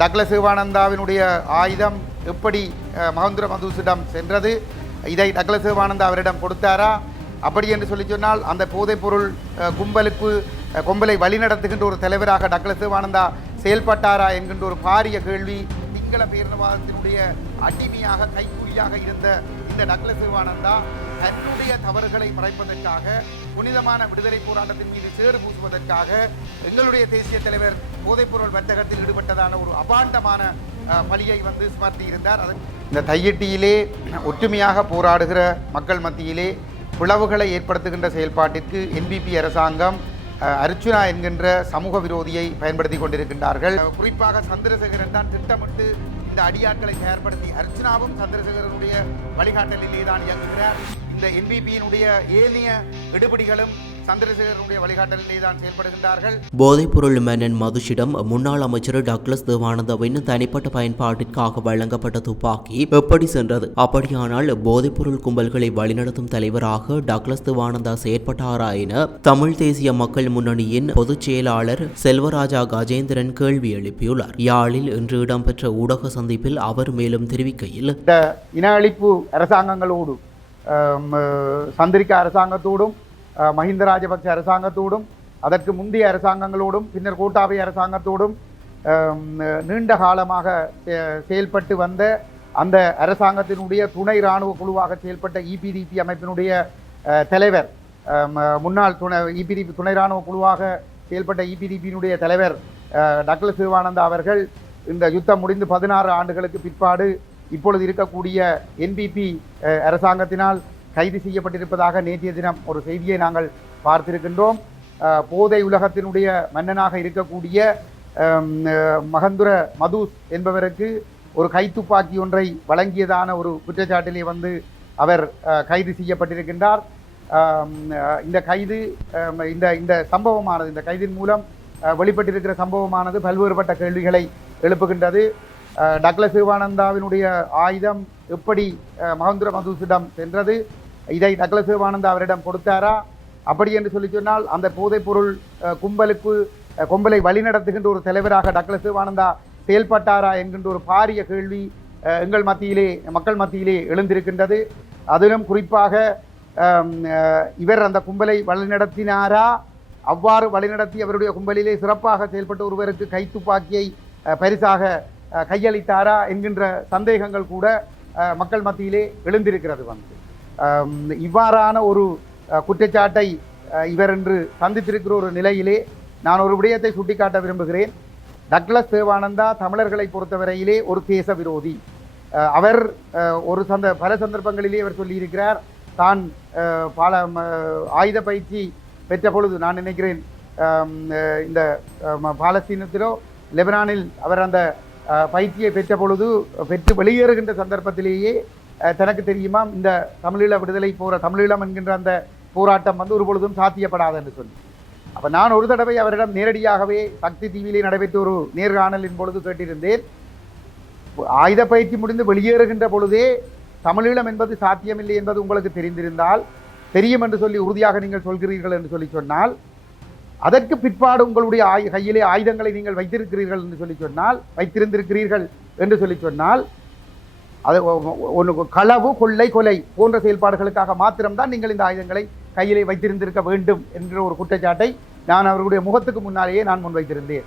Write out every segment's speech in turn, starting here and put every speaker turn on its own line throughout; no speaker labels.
Douglas சிவானந்தாவினுடைய ஆயுதம் எப்படி மகந்திர மகேந்திர மதுசிடம் சென்றது இதை டக்ளஸ் சிவானந்தா அவரிடம் கொடுத்தாரா? அப்படி என்று சொல்லி சொன்னால் அந்த போதைப்பொருள் கும்பலுக்கு கும்பலை வழிநடத்துகின்ற ஒரு தலைவராக டக்ளஸ் சிவானந்தா செயல்பட்டாரா என்கின்ற ஒரு பாரிய கேள்வி சிங்கள பேரினவாதத்தினுடைய அடிமையாக கைக்கூலியாக இருந்த இந்த டக்ளஸ் சிவானந்தா தன்னுடைய தவறுகளை மறைப்பதற்காக புனிதமான விடுதலை போராட்டத்தின் மீது சேறு பூசுவதற்காக எங்களுடைய தேசிய தலைவர் போதைப்பொருள் வர்த்தகத்தில் ஈடுபட்டதான ஒரு அபாண்டமான பலியை வந்து சுமர்த்தி இருந்தார். இந்த தையிட்டியிலே ஒற்றுமையாக போராடுகிற மக்கள் மத்தியிலே பிளவுகளை ஏற்படுத்துகின்ற செயல்பாட்டிற்கு என்பிபி அரசாங்கம் அர்ச்சுனா என்கின்ற சமூக விரோதியை பயன்படுத்தி கொண்டிருக்கின்றார்கள். குறிப்பாக சந்திரசேகரன் தான் திட்டமிட்டு இந்த அடியாட்களை செயற்படுத்தி அர்ச்சனாவும் சந்திரசேகரனுடைய வழிகாட்டலிலே தான் இயங்குகிறார். இந்த என்பிபியினுடைய ஏனைய எடுபடிகளும் சந்திரசேகரனுடைய வழிகாட்டலிலே தான் செயல்படுகின்றார்கள்.
போதைப்பொருள் மன்னன் மதுஷிடம் முன்னாள் அமைச்சர் டக்ளஸ் தேவானந்தாவின் தனிப்பட்ட பயன்பாட்டிற்காக வழங்கப்பட்ட துப்பாக்கி எப்படி சென்றது? அப்படியானால் போதைப்பொருள் கும்பல்களை வழிநடத்தும் தலைவராக டக்ளஸ் தேவானந்தா செயற்பட்டாரா என தமிழ் தேசிய மக்கள் முன்னணியின் பொதுச் செயலாளர் செல்வராஜா கஜேந்திரன் கேள்வி எழுப்பியுள்ளார். யாழில் இன்று இடம்பெற்ற ஊடக சந்திப்பில் அவர் மேலும் தெரிவிக்கையில்
இந்த இன அழிப்பு அரசாங்கங்களோடு ஆம், அஹ், சந்திரிகா அரசாங்கத்தோடும் மஹிந்த ராஜபக்ச அரசாங்கத்தோடும் அதற்கு முந்தைய அரசாங்கங்களோடும் பின்னர் கோட்டாபய அரசாங்கத்தோடும் நீண்ட காலமாக செ- செயல்பட்டு வந்த அந்த அரசாங்கத்தினுடைய துணை இராணுவ குழுவாக செயல்பட்ட இபிடிபி அமைப்பினுடைய தலைவர் முன்னாள் துணை இபிடிபி துணை இராணுவ குழுவாக செயல்பட்ட இபிடிபியினுடைய தலைவர் அஹ், டக்ளஸ் சிவானந்தா அவர்கள் இந்த யுத்தம் முடிந்து பதினாறு ஆண்டுகளுக்கு பிற்பாடு இப்பொழுது இருக்கக்கூடிய என்பிபி அரசாங்கத்தினால் கைது செய்யப்பட்டிருப்பதாக நேற்றைய தினம் ஒரு செய்தியை நாங்கள் பார்த்திருக்கின்றோம். போதை உலகத்தினுடைய மன்னனாக இருக்கக்கூடிய மகந்துர மதுஸ் என்பவருக்கு ஒரு கைத்துப்பாக்கி ஒன்றை வழங்கியதான ஒரு குற்றச்சாட்டிலே வந்து அவர் கைது செய்யப்பட்டிருக்கின்றார். இந்த கைது இந்த இந்த சம்பவமானது இந்த கைதின் மூலம் வெளிப்பட்டிருக்கிற சம்பவமானது பல்வேறுபட்ட கேள்விகளை எழுப்புகின்றது. அஹ், டக்ளஸ் சிவானந்தாவினுடைய ஆயுதம் எப்படி அஹ், மதுசிடம் சென்றது? இதை டக்ளஸ் சிவானந்தா அவரிடம் கொடுத்தாரா? அப்படி என்று சொல்லி சொன்னால் அந்த போதைப்பொருள் கும்பலுக்கு கும்பலை வழிநடத்துகின்ற ஒரு தலைவராக டக்ளஸ் சிவானந்தா செயல்பட்டாரா என்கின்ற ஒரு பாரிய கேள்வி எங்கள் மத்தியிலே மக்கள் மத்தியிலே எழுந்திருக்கின்றது. அதிலும் குறிப்பாக இவர் அந்த கும்பலை வழிநடத்தினாரா அவ்வாறு வழிநடத்தி அவருடைய கும்பலிலே சிறப்பாக செயல்பட்ட ஒருவருக்கு கைத்துப்பாக்கியை அஹ், பரிசாக கையளித்தாரா என்கின்ற சந்தேகங்கள் கூட மக்கள் மத்தியிலே எழுந்திருக்கிறது வந்து. இவ்வாறான ஒரு குற்றச்சாட்டை இவர் என்று சந்தித்திருக்கிற ஒரு நிலையிலே நான் ஒரு விடயத்தை சுட்டிக்காட்ட விரும்புகிறேன். டக்ளஸ் தேவானந்தா தமிழர்களை பொறுத்தவரையிலே ஒரு தேச விரோதி. அவர் ஒரு சந்த பல சந்தர்ப்பங்களிலே அவர் சொல்லியிருக்கிறார். தான் பல ம, ஆயுத பயிற்சி பெற்ற பொழுது நான் நினைக்கிறேன் இந்த பாலஸ்தீனத்திலோ லெபனானில் அவர் அந்த பயிற்சியை பெற்ற பொழுது பெற்று வெளியேறுகின்ற சந்தர்ப்பத்திலேயே தனக்கு தெரியுமா? இந்த தமிழீழ விடுதலை போரா தமிழீழம் என்கின்ற அந்த போராட்டம் வந்து ஒரு பொழுதும் சாத்தியப்படாது என்று சொல்லி. அப்போ நான் ஒரு தடவை அவரிடம் நேரடியாகவே சக்தி டிவியிலே நடைபெற்ற ஒரு நேர்காணலின் பொழுது கேட்டிருந்தேன். ஆயுத பயிற்சி முடிந்து வெளியேறுகின்ற பொழுதே தமிழீழம் என்பது சாத்தியமில்லை என்பது உங்களுக்கு தெரிந்திருந்தால் தெரியும் என்று சொல்லி உறுதியாக நீங்கள் சொல்கிறீர்கள் என்று சொல்லி சொன்னால் அதற்கு பிற்பாடு உங்களுடைய ஆயு கையிலே ஆயுதங்களை நீங்கள் வைத்திருக்கிறீர்கள் என்று சொல்லி சொன்னால் வைத்திருந்திருக்கிறீர்கள் என்று சொல்லி சொன்னால் அது ஒன்று களவு கொள்ளை கொலை போன்ற செயல்பாடுகளுக்காக மாத்திரம்தான் நீங்கள் இந்த ஆயுதங்களை கையிலே வைத்திருந்திருக்க வேண்டும் என்ற ஒரு குற்றச்சாட்டை நான் அவருடைய முகத்துக்கு முன்னாலேயே நான் முன்வைத்திருந்தேன்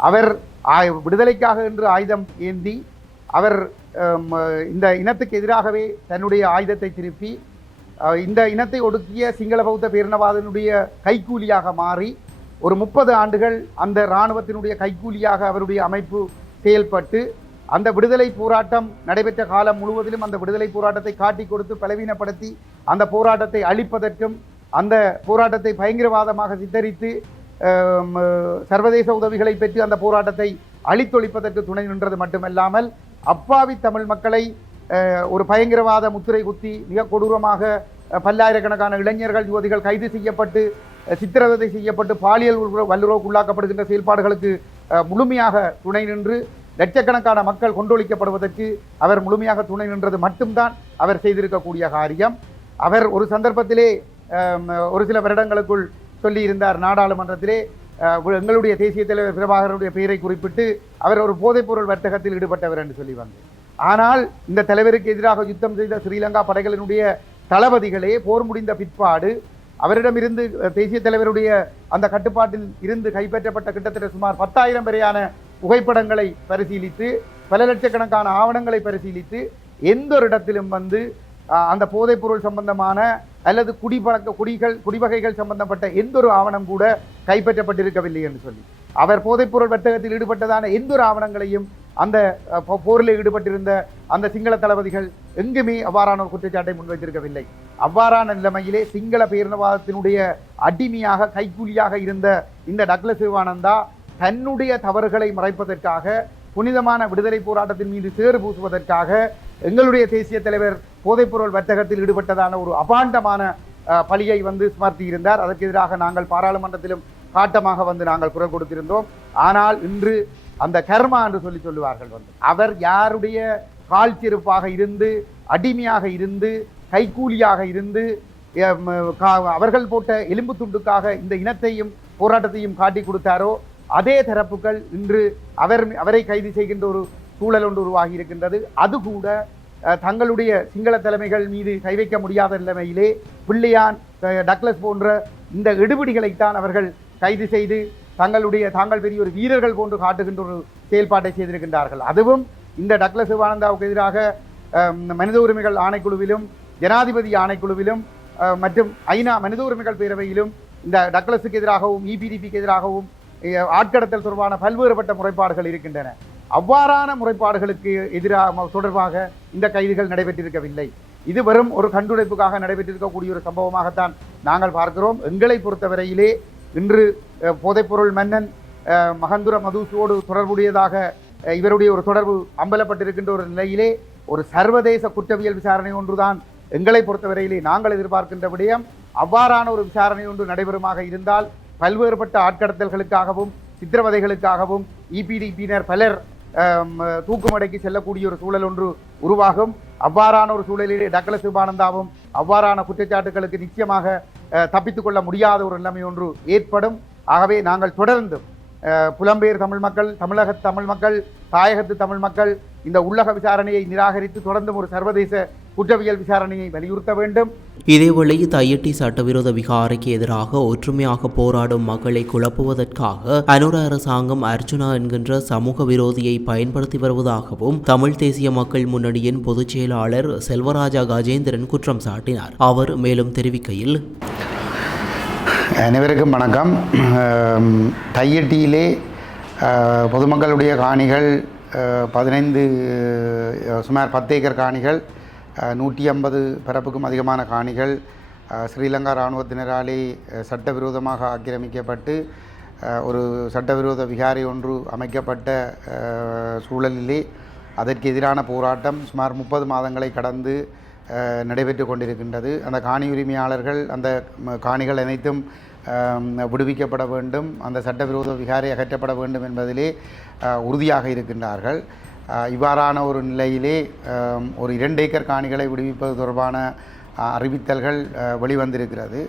அவர் ஆய- விடுதலைக்காக என்று ஆயுதம் ஏந்தி அவர் இந்த இனத்துக்கு எதிராகவே தன்னுடைய ஆயுதத்தை திருப்பி இந்த இனத்தை ஒடுக்கிய சிங்கள பௌத்த பேரினவாதனுடைய கைக்கூலியாக மாறி ஒரு முப்பது ஆண்டுகள் அந்த இராணுவத்தினுடைய கைக்கூலியாக அவருடைய அமைப்பு செயல்பட்டு அந்த விடுதலை போராட்டம் நடைபெற்ற காலம் முழுவதிலும் அந்த விடுதலை போராட்டத்தை காட்டி கொடுத்து பலவீனப்படுத்தி அந்த போராட்டத்தை அழிப்பதற்கும் அந்த போராட்டத்தை பயங்கரவாதமாக சித்தரித்து சர்வதேச உதவிகளை பெற்று அந்த போராட்டத்தை அழித்தொழிப்பதற்கு துணை நின்றது மட்டுமல்லாமல் அப்பாவி தமிழ் மக்களை ஒரு பயங்கரவாத முத்திரை குத்தி மிக கொடூரமாக பல்லாயிரக்கணக்கான இளைஞர்கள் யுவதிகள் கைது செய்யப்பட்டு சித்திரவதை செய்யப்பட்டு பாலியல் வல்லுறவுக்கு வல்லுறவுக்குள்ளாக்கப்படுகின்ற செயல்பாடுகளுக்கு முழுமையாக துணை நின்று லட்சக்கணக்கான மக்கள் கொண்டொழிக்கப்படுவதற்கு அவர் முழுமையாக துணை நின்றது மட்டும்தான் அவர் செய்திருக்கக்கூடிய காரியம். அவர் ஒரு சந்தர்ப்பத்திலே ஒரு சில வருடங்களுக்குள் சொல்லியிருந்தார் நாடாளுமன்றத்திலே எங்களுடைய தேசிய தலைவர் பிரபாகருடைய பெயரை குறிப்பிட்டு அவர் ஒரு போதைப்பொருள் வர்த்தகத்தில் ஈடுபட்டவர் என்று சொல்லி வந்தேன். ஆனால் இந்த தலைவருக்கு எதிராக யுத்தம் செய்த ஸ்ரீலங்கா படைகளினுடைய தளபதிகளே போர் முடிந்த பிற்பாடு அவரிடமிருந்து தேசிய தலைவருடைய அந்த கட்டுப்பாட்டில் இருந்து கைப்பற்றப்பட்ட கிட்டத்தட்ட சுமார் பத்தாயிரம் வரையான புகைப்படங்களை பரிசீலித்து பல லட்சக்கணக்கான ஆவணங்களை பரிசீலித்து எந்த ஒரு இடத்திலும் வந்து அந்த போதைப்பொருள் சம்பந்தமான அல்லது குடிபழக்க குடிகள் குடிவகைகள் சம்பந்தப்பட்ட எந்த ஒரு ஆவணம் கூட கைப்பற்றப்பட்டிருக்கவில்லை என்று சொல்லி. அவர் போதைப்பொருள் வர்த்தகத்தில் ஈடுபட்டதான எந்த ஒரு ஆவணங்களையும் அந்த போரில் ஈடுபட்டிருந்த அந்த சிங்கள தளபதிகள் எங்குமே அவ்வாறான ஒரு குற்றச்சாட்டை முன்வைத்திருக்கவில்லை. அவ்வாறான நிலைமையிலே சிங்கள பேரினவாதத்தினுடைய அடிமையாக கைக்கூலியாக இருந்த இந்த டக்ளஸ் சிவானந்தா தன்னுடைய தவறுகளை மறைப்பதற்காக புனிதமான விடுதலை போராட்டத்தின் மீது சேறு பூசுவதற்காக எங்களுடைய தேசிய தலைவர் போதைப்பொருள் வர்த்தகத்தில் ஈடுபட்டதான ஒரு அபாண்டமான பலியை பழியை வந்து சுமர்த்தி இருந்தார் அதற்கு எதிராக நாங்கள் பாராளுமன்றத்திலும் காட்டமாக வந்து நாங்கள் குரல் கொடுத்திருந்தோம். ஆனால் இன்று அந்த கர்மா என்று சொல்லி சொல்லுவார்கள் வந்து. அவர் யாருடைய கால் செருப்பாக இருந்து அடிமையாக இருந்து கைக்கூலியாக இருந்து கா- அவர்கள் போட்ட எலும்பு துண்டுக்காக இந்த இனத்தையும் போராட்டத்தையும் காட்டி கொடுத்தாரோ அதே தரப்புகள் இன்று அவர் அவரை கைது செய்கின்ற ஒரு சூழல் ஒன்று உருவாகி இருக்கின்றது. அது கூட தங்களுடைய சிங்கள தலைமைகள் மீது கை வைக்க முடியாத நிலைமையிலே பிள்ளையான் டக்லஸ் டக்ளஸ் போன்ற இந்த எடுபிடிகளைத்தான் அவர்கள் கைது செய்து தங்களுடைய தாங்கள் பெரிய ஒரு வீரர்கள் போன்று காட்டுகின்ற ஒரு செயல்பாட்டை செய்திருக்கின்றார்கள். அதுவும் இந்த டக்ளஸ் சிவானந்தாவுக்கு எதிராக மனித உரிமைகள் ஆணைக்குழுவிலும் ஜனாதிபதி ஆணைக்குழுவிலும் மற்றும் ஐநா மனித உரிமைகள் பேரவையிலும் இந்த டக்ளஸுக்கு எதிராகவும் இபிடிபிக்கு எதிராகவும் ஆட்கடத்தல் தொடர்பான பல்வேறுபட்ட முறைப்பாடுகள் இருக்கின்றன. அவ்வாறான முறைப்பாடுகளுக்கு எதிராக தொடர்பாக இந்த கைதுகள் நடைபெற்றிருக்கவில்லை. இது வெறும் ஒரு கண்டுடைப்புக்காக நடைபெற்றிருக்கக்கூடிய ஒரு சம்பவமாகத்தான் நாங்கள் பார்க்கிறோம். எங்களை பொறுத்தவரையிலே இன்று போதைப்பொருள் மன்னன் மகந்துர மதுசோடு தொடர்புடையதாக இவருடைய ஒரு தொடர்பு அம்பலப்பட்டிருக்கின்ற ஒரு நிலையிலே ஒரு சர்வதேச குற்றவியல் விசாரணை ஒன்றுதான் எங்களை பொறுத்தவரையிலே நாங்கள் எதிர்பார்க்கின்ற விடயம். அவ்வாறான ஒரு விசாரணை ஒன்று நடைபெறுமாக இருந்தால் பல்வேறுபட்ட ஆட்கடத்தல்களுக்காகவும் சித்திரவதைகளுக்காகவும் இபிடிபியினர் பலர் தூக்குமடைக்கு செல்லக்கூடிய ஒரு சூழல் ஒன்று உருவாகும். அவ்வாறான ஒரு சூழலிலே டக்கல சிவானந்தாவும் அவ்வாறான குற்றச்சாட்டுகளுக்கு நிச்சயமாக தப்பித்துக்கொள்ள தப்பித்துக் கொள்ள முடியாத ஒரு நிலைமை ஒன்று ஏற்படும். ஆகவே நாங்கள் தொடர்ந்தும் புலம்பெயர் தமிழ் மக்கள் தமிழக தமிழ் மக்கள் தாயகத்து தமிழ் மக்கள் இந்த உள்ளக விசாரணையை நிராகரித்து தொடர்ந்தும் ஒரு சர்வதேச குற்றவியல் விசாரணையை வலியுறுத்த வேண்டும்.
இதேவேளை தையட்டி சட்டவிரோத விகாரைக்கு எதிராக ஒற்றுமையாக போராடும் மக்களை குழப்புவதற்காக அனுர அரசாங்கம் அர்ஜுனா என்கின்ற சமூக விரோதியை பயன்படுத்தி வருவதாகவும் தமிழ் தேசிய மக்கள் முன்னணியின் பொதுச் செயலாளர் செல்வராஜா கஜேந்திரன் குற்றம் சாட்டினார். அவர் மேலும் தெரிவிக்கையில்
அனைவருக்கும் வணக்கம். தையட்டியிலே பொதுமக்களுடைய காணிகள் பதினைந்து சுமார் பத்து ஏக்கர் காணிகள் நூற்றி ஐம்பது பரப்புக்கும் அதிகமான காணிகள் ஸ்ரீலங்கா இராணுவத்தினராலே சட்டவிரோதமாக ஆக்கிரமிக்கப்பட்டு ஒரு சட்டவிரோத விகாரி ஒன்று அமைக்கப்பட்ட சூழலிலே அதற்கு எதிரான போராட்டம் சுமார் முப்பது மாதங்களை கடந்து நடைபெற்று கொண்டிருக்கின்றது. அந்த காணி உரிமையாளர்கள் அந்த காணிகள் அனைத்தும் விடுவிக்கப்பட வேண்டும் அந்த சட்டவிரோத விகாரை அகற்றப்பட வேண்டும் என்பதிலே உறுதியாக இருக்கின்றார்கள். இவ்வாறான ஒரு நிலையிலே ஒரு இரண்டு ஏக்கர் காணிகளை விடுவிப்பது தொடர்பான அறிவித்தல்கள் வெளிவந்திருக்கிறது.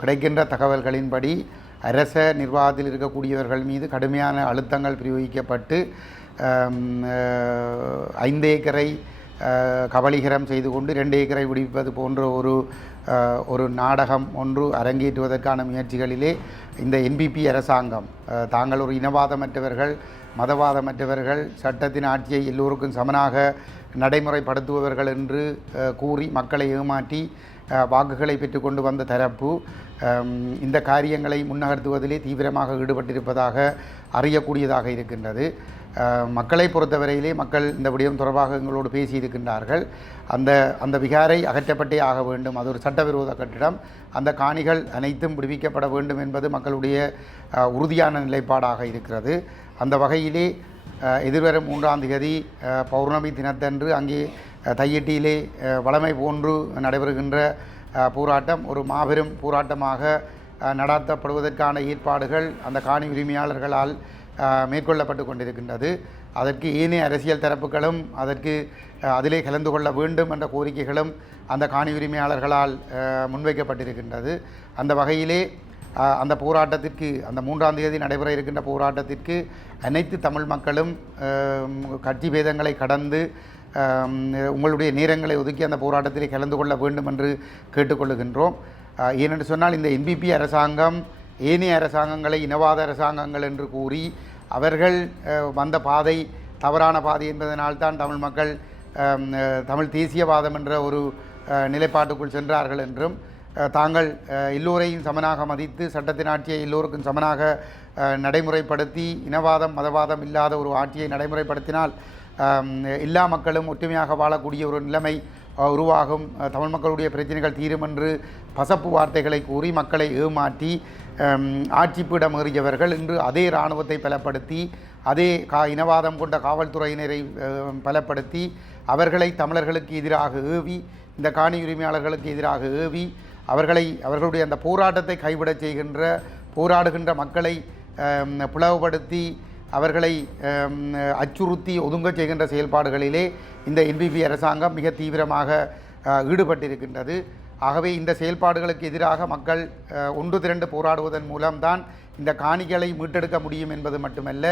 கிடைக்கின்ற தகவல்களின்படி அரச நிர்வாகத்தில் இருக்கக்கூடியவர்கள் மீது கடுமையான அழுத்தங்கள் பிரயோகிக்கப்பட்டு ஐந்து ஏக்கரை கபலீகரம் செய்து கொண்டு ரெண்டு ஏக்கரை விடுவிப்பது போன்ற ஒரு ஒரு நாடகம் ஒன்று அரங்கேற்றுவதற்கான முயற்சிகளிலே இந்த என்பிபி அரசாங்கம் தாங்கள் ஒரு இனவாதமற்றவர்கள் மதவாதமற்றவர்கள் சட்டத்தின் ஆட்சியை எல்லோருக்கும் சமனாக நடைமுறைப்படுத்துபவர்கள் என்று கூறி மக்களை ஏமாற்றி வாக்குகளை பெற்றுக்கொண்டு வந்த தரப்பு இந்த காரியங்களை முன்னகர்த்துவதிலே தீவிரமாக ஈடுபட்டிருப்பதாக அறியக்கூடியதாக இருக்கின்றது. மக்களை பொறுத்தவரையிலே மக்கள் இந்த விடயம் தொடர்பாக எங்களோடு பேசியிருக்கின்றார்கள். அந்த அந்த விகாரை அகற்றப்பட்டே ஆக வேண்டும். அது ஒரு சட்டவிரோத கட்டிடம். அந்த காணிகள் அனைத்தும் விடுவிக்கப்பட வேண்டும் என்பது மக்களுடைய உறுதியான நிலைப்பாடாக இருக்கிறது. அந்த வகையிலே எதிர்வரும் மூன்றாம் தேதி பௌர்ணமி தினத்தன்று அங்கே தையட்டியிலே வளமை போன்று நடைபெறுகின்ற போராட்டம் ஒரு மாபெரும் போராட்டமாக நடாத்தப்படுவதற்கான ஏற்பாடுகள் அந்த காணி உரிமையாளர்களால் மேற்கொள்ளப்பட்டு கொண்டிருக்கின்றது. அதற்கு ஏனைய அரசியல் தரப்புகளும் அதற்கு அதிலே கலந்து கொள்ள வேண்டும் என்ற கோரிக்கைகளும் அந்த காணி உரிமையாளர்களால் முன்வைக்கப்பட்டிருக்கின்றது. அந்த வகையிலே அந்த போராட்டத்திற்கு அந்த மூன்றாம் தேதி நடைபெற இருக்கின்ற போராட்டத்திற்கு அனைத்து தமிழ் மக்களும் கட்சி பேதங்களை கடந்து உங்களுடைய நேரங்களை ஒதுக்கி அந்த போராட்டத்தில் கலந்து கொள்ள வேண்டும் என்று கேட்டுக்கொள்ளுகின்றோம் ஏனென்று சொன்னால் இந்த என்பிபி அரசாங்கம் ஏனைய அரசாங்கங்களை இனவாத அரசாங்கங்கள் என்று கூறி அவர்கள் வந்த பாதை தவறான பாதை என்பதனால்தான் தமிழ் மக்கள் தமிழ் தேசியவாதம் என்ற ஒரு நிலைப்பாட்டுக்குள் சென்றார்கள் என்றும் தாங்கள் எல்லோரையும் சமனாக மதித்து சட்டத்தின் ஆட்சியை எல்லோருக்கும் சமனாக நடைமுறைப்படுத்தி இனவாதம் மதவாதம் இல்லாத ஒரு ஆட்சியை நடைமுறைப்படுத்தினால் எல்லா மக்களும் ஒற்றுமையாக வாழக்கூடிய ஒரு நிலைமை உருவாகும். தமிழ் மக்களுடைய பிரச்சனைகள் தீரும் என்று பசப்பு வார்த்தைகளை கூறி மக்களை ஏமாற்றி ஆட்சிப்பிடம் ஏறியவர்கள் இன்று அதே இராணுவத்தை பலப்படுத்தி அதே கா இனவாதம் கொண்ட காவல்துறையினரை பலப்படுத்தி அவர்களை தமிழர்களுக்கு எதிராக ஏவி இந்த காணி உரிமையாளர்களுக்கு எதிராக ஏவி அவர்களை அவர்களுடைய அந்த போராட்டத்தை கைவிடச் செய்கின்ற போராடுகின்ற மக்களை பிளவுபடுத்தி அவர்களை அச்சுறுத்தி ஒதுங்கச் செய்கின்ற செயல்பாடுகளிலே இந்த என்பிபி அரசாங்கம் மிக தீவிரமாக ஈடுபட்டிருக்கின்றது. ஆகவே இந்த செயல்பாடுகளுக்கு எதிராக மக்கள் ஒன்று திரண்டு போராடுவதன் மூலம்தான் இந்த காணிகளை மீட்டெடுக்க முடியும் என்பது மட்டுமல்ல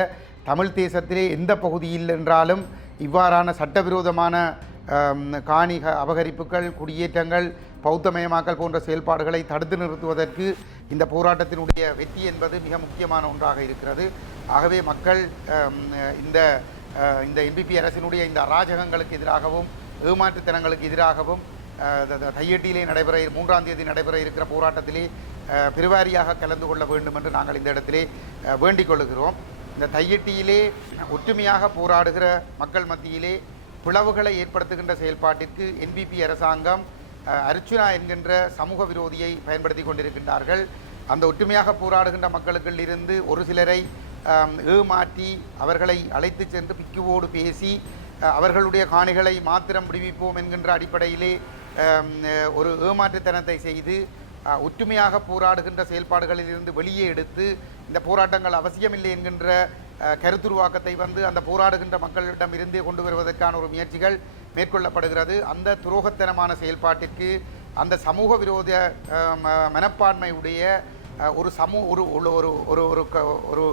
தமிழ் தேசத்திலே எந்த பகுதியில் என்றாலும் இவ்வாறான சட்டவிரோதமான காணிக காணி அபகரிப்புகள் குடியேற்றங்கள் பௌத்தமயமாக்கல் போன்ற செயல்பாடுகளை தடுத்து நிறுத்துவதற்கு இந்த போராட்டத்தினுடைய வெற்றி என்பது மிக முக்கியமான ஒன்றாக இருக்கிறது. ஆகவே மக்கள் இந்த இந்த என்பிபி அரசினுடைய இந்த அராஜகங்களுக்கு எதிராகவும் ஏமாற்றுத்தனங்களுக்கு எதிராகவும் தையட்டியிலே நடைபெற மூன்றாம் தேதி நடைபெற இருக்கிற போராட்டத்திலே பெருவாரியாக கலந்து கொள்ள வேண்டும் என்று நாங்கள் இந்த இடத்திலே வேண்டிக் கொள்கிறோம் இந்த தையட்டியிலே ஒற்றுமையாக போராடுகிற மக்கள் மத்தியிலே பிளவுகளை ஏற்படுத்துகின்ற செயல்பாட்டிற்கு என்பிபி அரசாங்கம் அர்ச்சுனா என்கின்ற சமூக விரோதியை பயன்படுத்தி கொண்டிருக்கின்றார்கள். அந்த ஒற்றுமையாக போராடுகின்ற மக்களுக்குள் இருந்து ஒரு சிலரை ஏமாற்றி அவர்களை அழைத்து சென்று பிக்குவோடு பேசி அவர்களுடைய காணிகளை மாத்திரம் விடுவிப்போம் என்கின்ற அடிப்படையிலே ஒரு ஏமாற்றுத்தனத்தை செய்து ஒற்றுமையாக போராடுகின்ற செயல்பாடுகளிலிருந்து வெளியே எடுத்து இந்த போராட்டங்கள் அவசியமில்லை என்கின்ற கருத்துருவாக்கத்தை வந்து அந்த போராடுகின்ற மக்களிடம் இருந்தே கொண்டு வருவதற்கான ஒரு முயற்சிகள் மேற்கொள்ளப்படுகிறது. அந்த துரோகத்தனமான செயல்பாட்டிற்கு அந்த சமூக விரோத மனப்பான்மையுடைய ஒரு சமூ ஒரு ஒரு ஒரு ஒரு ஒரு க- ஒரு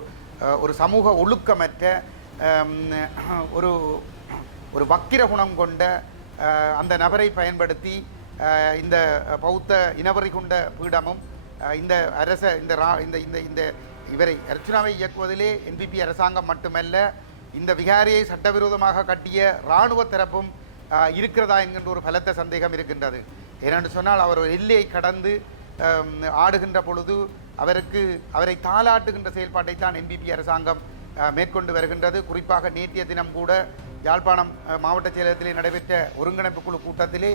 ஒரு சமூக ஒழுக்கமற்ற ஒரு ஒரு வக்கிர குணம் கொண்ட அந்த நபரை பயன்படுத்தி இந்த பௌத்த இனவரி கொண்ட பீடமும் இந்த அரச இந்த ரா இந்த இந்த இந்த இவரை அர்ச்சனாவை இயக்குவதிலே என்பிபி அரசாங்கம் மட்டுமல்ல இந்த விகாரியை சட்டவிரோதமாக கட்டிய இராணுவ தரப்பும் இருக்கிறதா என்கின்ற ஒரு பலத்த சந்தேகம் இருக்கின்றது. ஏனென்று சொன்னால் அவர் ஒரு எல்லையை கடந்து ஆடுகின்ற பொழுது அவருக்கு அவரை தாளாட்டுகின்ற செயல்பாட்டை தான் என்பிபி அரசாங்கம் மேற்கொண்டு வருகின்றது. குறிப்பாக நேற்றைய தினம் கூட யாழ்ப்பாணம் மாவட்ட செயலகத்திலே நடைபெற்ற ஒருங்கிணைப்பு குழு கூட்டத்திலே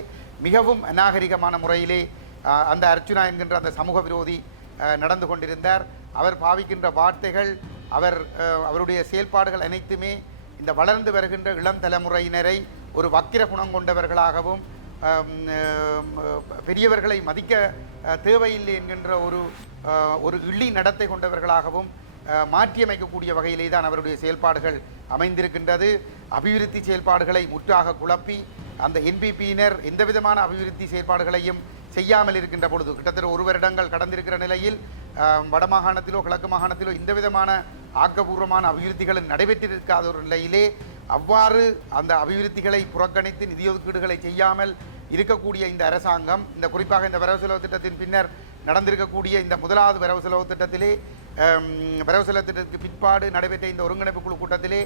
மிகவும் அநாகரிகமான முறையிலே அந்த அர்ச்சுனா என்கின்ற அந்த சமூக விரோதி நடந்து கொண்டிருந்தார். அவர் பாவிக்கின்ற வார்த்தைகள் அவர் அவருடைய செயல்பாடுகள் அனைத்துமே இந்த வளர்ந்து வருகின்ற இளம் தலைமுறையினரை ஒரு வக்கிர குணம் கொண்டவர்களாகவும் பெரியவர்களை மதிக்க தேவையில்லை என்கின்ற ஒரு ஒரு இள்ளி நடத்தை கொண்டவர்களாகவும் மாற்றியமைக்கக்கூடிய வகையிலே தான் அவருடைய செயல்பாடுகள் அமைந்திருக்கின்றது. அபிவிருத்தி செயல்பாடுகளை முற்றாக குழப்பி அந்த என்பிபியினர் எந்த விதமான அபிவிருத்தி செயல்பாடுகளையும் செய்யாமல் இருக்கின்ற பொழுது கிட்டத்தட்ட ஒரு வருடங்கள் கடந்திருக்கிற நிலையில் வடமாகாணத்திலோ கிழக்கு மாகாணத்திலோ இந்த விதமான ஆக்கபூர்வமான அபிவிருத்திகளும் நடைபெற்றிருக்காத ஒரு நிலையிலே அவ்வாறு அந்த அபிவிருத்திகளை புறக்கணித்து நிதி ஒதுக்கீடுகளை செய்யாமல் இருக்கக்கூடிய இந்த அரசாங்கம் இந்த குறிப்பாக இந்த வரவு செலவு திட்டத்தின் பின்னர் நடந்திருக்கக்கூடிய இந்த முதலாவது வரவு செலவு திட்டத்திலே வரவு செலவு திட்டத்துக்கு பிற்பாடு நடைபெற்ற இந்த ஒருங்கிணைப்பு குழு கூட்டத்திலே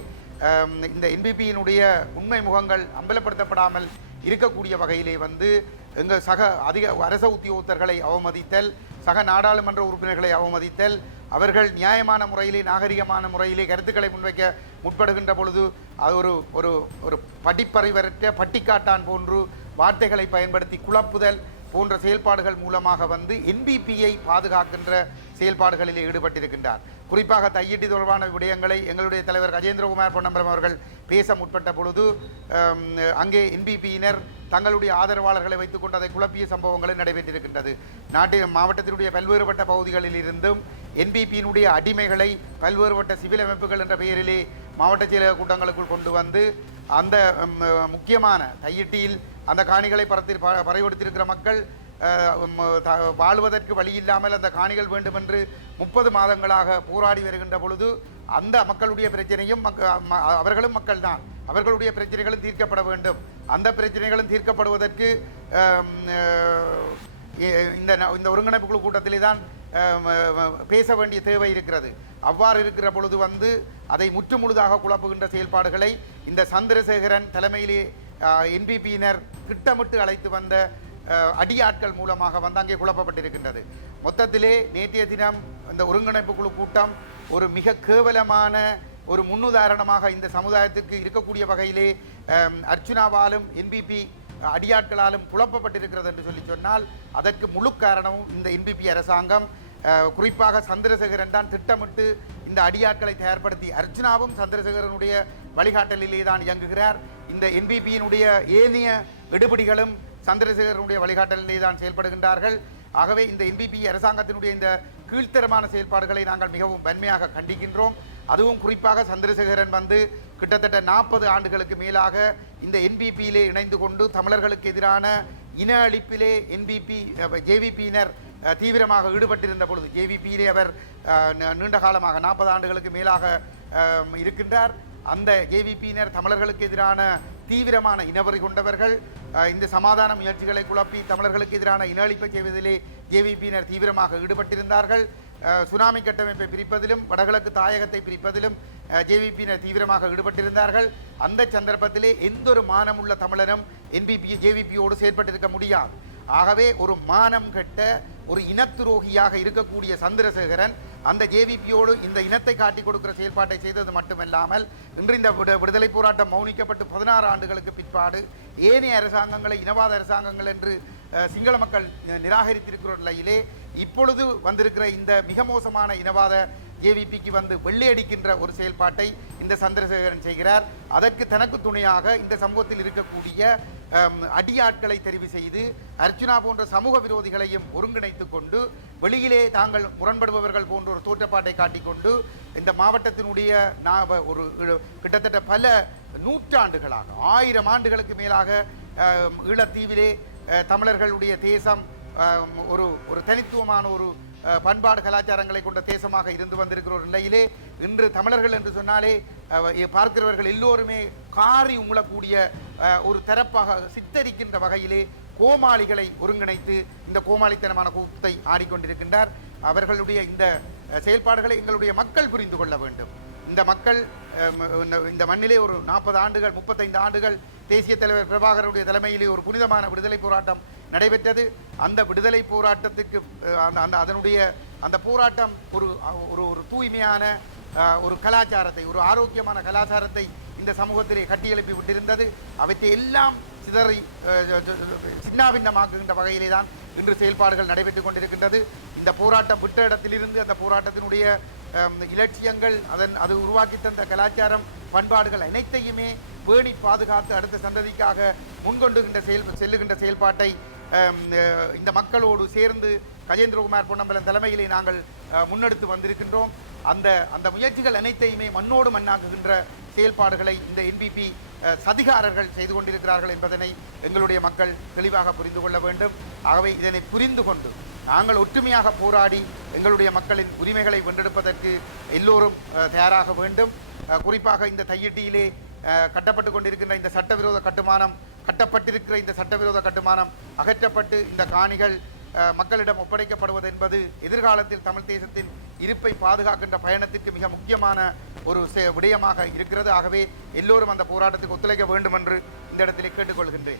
இந்த என்பிபியினுடைய உண்மை முகங்கள் அம்பலப்படுத்தப்படாமல் இருக்கக்கூடிய வகையிலே வந்து எங்கள் சக அதிக அரச உத்தியோகத்தர்களை அவமதித்தல் சக நாடாளுமன்ற உறுப்பினர்களை அவமதித்தல் அவர்கள் நியாயமான முறையிலே நாகரிகமான முறையிலே கருத்துக்களை முன்வைக்க முற்படுகின்ற பொழுது அது ஒரு ஒரு ஒரு படிப்பறிவற்ற பட்டிக்காட்டான் போன்று வார்த்தைகளை பயன்படுத்தி குழப்புதல் போன்ற செயல்பாடுகள் மூலமாக வந்து என்பிபியை பாதுகாக்கின்ற செயல்பாடுகளில் ஈடுபட்டிருக்கின்றார். குறிப்பாக தையீட்டு தொடர்பான விடயங்களை எங்களுடைய தலைவர் கஜேந்திரகுமார் பொன்னம்பலம் அவர்கள் பேச முற்பட்ட பொழுது அங்கே என்பிபியினர் தங்களுடைய ஆதரவாளர்களை வைத்துக்கொண்டு அதை குழப்பிய சம்பவங்களும் நடைபெற்றிருக்கின்றது. நாட்டின் மாவட்டத்தினுடைய பல்வேறுபட்ட பகுதிகளில் இருந்தும் என்பிபியினுடைய அடிமைகளை பல்வேறுபட்ட சிவில் அமைப்புகள் என்ற பெயரிலே மாவட்ட செயலக கூட்டங்களுக்குள் கொண்டு வந்து அந்த முக்கியமான தையிட்டியில் அந்த காணிகளை பரத்தி ப- பறையொடுத்திருக்கிற மக்கள் வாழ்வதற்கு வழி இல்லாமல் அந்த காணிகள் வேண்டும் என்று முப்பது மாதங்களாக போராடி வருகின்ற பொழுது அந்த மக்களுடைய பிரச்சனையும் மக்க- அவர்களும் மக்கள் தான் அவர்களுடைய பிரச்சனைகளும் தீர்க்கப்பட வேண்டும். அந்த பிரச்சனைகளும் தீர்க்கப்படுவதற்கு இந்த இந்த ஒருங்கிணைப்பு குழு கூட்டத்திலே தான் பேச வேண்டிய தேவை இருக்கிறது. அவ்வாறு இருக்கிற பொழுது வந்து அதை முற்றுமுழுதாக குழப்புகின்ற செயல்பாடுகளை இந்த சந்திரசேகரன் தலைமையிலே என்பிபியினர் திட்டமிட்டு அழைத்து வந்த அடியாட்கள் மூலமாக வந்து அங்கே குழப்பப்பட்டிருக்கின்றது. மொத்தத்திலே நேற்றைய தினம் இந்த ஒருங்கிணைப்பு குழு கூட்டம் ஒரு மிக கேவலமான ஒரு முன்னுதாரணமாக இந்த சமுதாயத்துக்கு இருக்கக்கூடிய வகையிலே அர்ச்சுனாவாலும் என்பிபி அடியாட்களாலும் குழப்பப்பட்டிருக்கிறது என்று சொல்லி சொன்னால் அதற்கு முழு காரணமும் இந்த என்பிபி அரசாங்கம். குறிப்பாக சந்திரசேகரன் தான் திட்டமிட்டு இந்த அடியாட்களை தயார்படுத்தி அர்ச்சனாவும் சந்திரசேகரனுடைய வழிகாட்டலிலே தான் இயங்குகிறார். இந்த என்பிபியினுடைய ஏனைய எடுபடிகளும் சந்திரசேகரனுடைய வழிகாட்டலிலே தான் செயல்படுகின்றார்கள். ஆகவே இந்த என்பிபி அரசாங்கத்தினுடைய இந்த கீழ்த்தரமான செயல்பாடுகளை நாங்கள் மிகவும் வன்மையாக கண்டிக்கின்றோம். அதுவும் குறிப்பாக சந்திரசேகரன் வந்து கிட்டத்தட்ட நாற்பது ஆண்டுகளுக்கு மேலாக இந்த என்பிபியிலே இணைந்து கொண்டு தமிழர்களுக்கு எதிரான இன அழிப்பிலே என்பிபி ஜேவிபியினர் தீவிரமாக ஈடுபட்டிருந்த பொழுது ஜேவிபியிலே அவர் நீண்ட காலமாக நாற்பது ஆண்டுகளுக்கு மேலாக இருக்கின்றார். அந்த ஜேவிபியினர் தமிழர்களுக்கு எதிரான தீவிரமான இனவரி கொண்டவர்கள். இந்த சமாதான முயற்சிகளை குழப்பி தமிழர்களுக்கு எதிரான இன அழிப்பை செய்வதிலே ஜேவிபியினர் தீவிரமாக ஈடுபட்டிருந்தார்கள். சுனாமி கட்டமைப்பை பிரிப்பதிலும் வடகிழக்கு தாயகத்தை பிரிப்பதிலும் ஜேவிபியினர் தீவிரமாக ஈடுபட்டிருந்தார்கள். அந்த சந்தர்ப்பத்திலே எந்த ஒரு மானமுள்ள தமிழரும் என்பிபி ஜேவிபியோடு செயற்பட்டிருக்க முடியாது. ஆகவே ஒரு மானம் கெட்ட ஒரு இனத்துரோகியாக இருக்கக்கூடிய சந்திரசேகரன் அந்த ஜேவிபியோடு இந்த இனத்தை காட்டிக் கொடுக்கிற செயல்பாட்டை செய்தது மட்டுமல்லாமல் இன்று இந்த விடு- விடுதலை போராட்டம் மௌனிக்கப்பட்டு பதினாறு ஆண்டுகளுக்கு பிற்பாடு ஏனைய அரசாங்கங்களை இனவாத அரசாங்கங்கள் என்று சிங்கள மக்கள் நிராகரித்திருக்கிற நிலையிலே இப்பொழுது வந்திருக்கிற இந்த மிக மோசமான இனவாத ஏவிபிக்கு வந்து வெள்ளையடிக்கின்ற ஒரு செயல்பாட்டை இந்த சந்திரசேகரன் செய்கிறார். அதற்கு தனக்கு துணையாக இந்த சமூகத்தில் இருக்கக்கூடிய அடியாட்களை தெரிவு செய்து அர்ஜுனா போன்ற சமூக விரோதிகளையும் ஒருங்கிணைத்து கொண்டு வெளியிலே தாங்கள் முரண்படுபவர்கள் போன்ற ஒரு தோற்றப்பாட்டை காட்டிக்கொண்டு இந்த மாவட்டத்தினுடைய நா- ஒரு கிட்டத்தட்ட பல நூற்றாண்டுகளாக ஆயிரம் ஆண்டுகளுக்கு மேலாக ஈழத்தீவிலே தமிழர்களுடைய தேசம் ஒரு ஒரு தனித்துவமான ஒரு பண்பாடு கலாச்சாரங்களை கொண்ட தேசமாக இருந்து வந்திருக்கிற ஒரு நிலையிலே இன்று தமிழர்கள் என்று சொன்னாலே பார்க்கிறவர்கள் எல்லோருமே காரி உங்களக்கூடிய ஒரு தரப்பாக சித்தரிக்கின்ற வகையிலே கோமாளிகளை ஒருங்கிணைத்து இந்த கோமாளித்தனமான கூத்தை ஆடிக்கொண்டிருக்கின்றார். அவர்களுடைய இந்த செயல்பாடுகளை எங்களுடைய மக்கள் புரிந்து கொள்ள வேண்டும். இந்த மக்கள் இந்த- இந்த மண்ணிலே ஒரு நாற்பது ஆண்டுகள் முப்பத்தைந்து ஆண்டுகள் தேசிய தலைவர் பிரபாகருடைய தலைமையிலே ஒரு புனிதமான விடுதலை போராட்டம் நடைபெற்றது. அந்த விடுதலை போராட்டத்துக்கு அந்த அந்த அதனுடைய அந்த போராட்டம் ஒரு ஒரு ஒரு தூய்மையான ஒரு கலாச்சாரத்தை ஒரு ஆரோக்கியமான கலாச்சாரத்தை இந்த சமூகத்திலே கட்டியெழுப்பி விட்டிருந்தது. அவற்றை எல்லாம் சிதறி சின்னாபின்னமாக்குகின்ற வகையிலே தான் இன்று செயல்பாடுகள் நடைபெற்று கொண்டிருக்கின்றது. இந்த போராட்டம் விட்ட இடத்திலிருந்து அந்த போராட்டத்தினுடைய இலட்சியங்கள் அதன் அது உருவாக்கி தந்த கலாச்சாரம் பண்பாடுகள் அனைத்தையுமே பேணி பாதுகாத்து அடுத்த சந்ததிக்காக முன்கொண்டுகின்ற செயல் செல்லுகின்ற செயல்பாட்டை இந்த மக்களோடு சேர்ந்து கஜேந்திரகுமார் பொன்னம்பலம் தலைமையிலே நாங்கள் முன்னெடுத்து வந்திருக்கின்றோம். அந்த அந்த முயற்சிகள் அனைத்தையுமே மண்ணோடு மண்ணாக்குகின்ற செயல்பாடுகளை இந்த என்பிபி சதிகாரர்கள் செய்து கொண்டிருக்கிறார்கள் என்பதனை எங்களுடைய மக்கள் தெளிவாக புரிந்து கொள்ள வேண்டும். ஆகவே இதனை புரிந்து கொண்டு நாங்கள் ஒற்றுமையாக போராடி எங்களுடைய மக்களின் உரிமைகளை வென்றெடுப்பதற்கு எல்லோரும் தயாராக வேண்டும். குறிப்பாக இந்த தையிட்டியிலே கட்டப்பட்டு கொண்டிருக்கின்ற இந்த சட்டவிரோத கட்டுமானம் கட்டப்பட்டிருக்கிற இந்த சட்டவிரோத கட்டுமானம் அகற்றப்பட்டு இந்த காணிகள் மக்களிடம் ஒப்படைக்கப்படுவது என்பது எதிர்காலத்தில் தமிழ் தேசத்தின் இருப்பை பாதுகாக்கின்ற பயணத்திற்கு மிக முக்கியமான ஒரு செ- விடயமாக இருக்கிறது. ஆகவே எல்லோரும் அந்த போராட்டத்துக்கு ஒத்துழைக்க வேண்டும் என்று இந்த இடத்திலே கேட்டுக்கொள்கின்றேன்.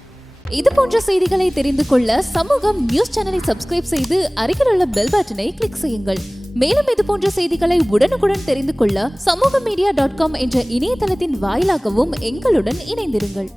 இது போன்ற செய்திகளை தெரிந்து கொள்ள சமூகம் நியூஸ் சேனலை சப்ஸ்கிரைப் செய்து அருகில் உள்ள பெல் பட்டனை கிளிக் செய்யுங்கள். மேலும் இது போன்ற செய்திகளை உடனுக்குடன் தெரிந்து கொள்ள சமூக மீடியா டாட் காம் என்ற இணையதளத்தின் வாயிலாகவும் எங்களுடன் இணைந்திருங்கள்.